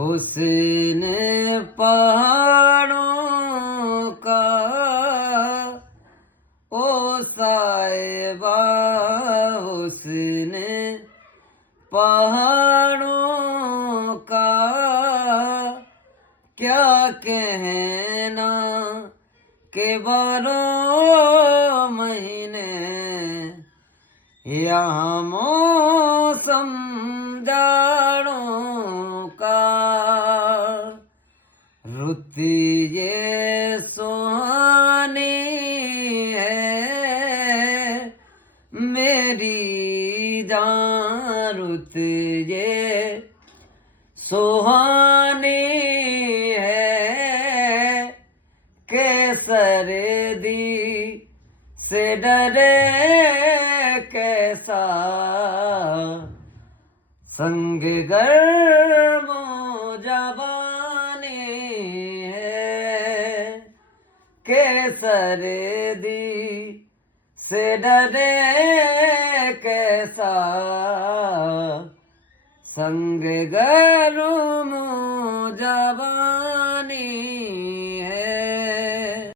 हुस्न पहाड़ों का ओ साहिबा, हुस्न पहाड़ों का क्या कहना के 12 महीने यहाँ मौसम जाड़ों का। रुत ये सुहानी है मेरी जान, रुत ये सुहानी है के सर्दी से डरे कैसा, संग गर्मो जवानी है के सर्दी से डरे कैसा, संग गर्मो जवानी।